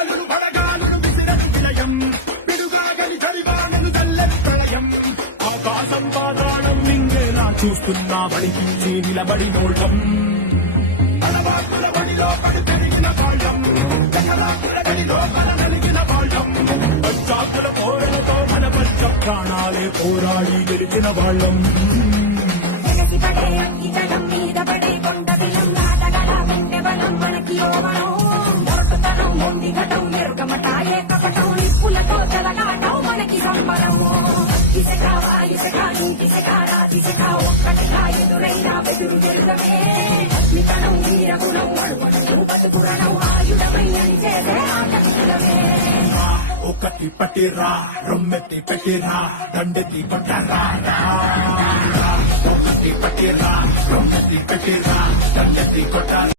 పడగాలు పడగాలు విసిరని విలయం పిడుగాగలి చలివానను చల్లని ప్రళయం ఆకాశం పాతాళం మింగేలా చూస్తున్నా వడికించి నిలబడినోళ్ళం అలవాటుల బడిలో పడి పెరిగిన బాల్యం జగరాకుల గడిలో మన నలిగిన బాల్యం పచ్చాకుల పోరలతో మన పచ్చ ప్రాణాలే పోరాడి గెలిచిన వాళ్ళం పడే అంగి జగం మీద పడే కొండ బిలం నాటగల వెంటె బలం మనకి ఓవరం మొరటుతనం మొండి ఘటం మెరుగమట ఏకపటం నిప్పులతో జలగాటం మనకి సంబరం ఇసక వాయుసక నీటిసక రాతిసక ఒక్కటిగా ఎదురైనా బెదురు జరుగమే అగ్నితనం వీరగుణం అడుగుణం బతుకురణం ఆయుధమై చేసే ఆటమే ఒకటి పట్టిరా రొమ్మెత్తి పెట్టిరా దండెత్తి పట్టరా ఒకటి పట్టిరా రొమ్మెత్తి పెట్టిరా దండెత్తి కొట్టారా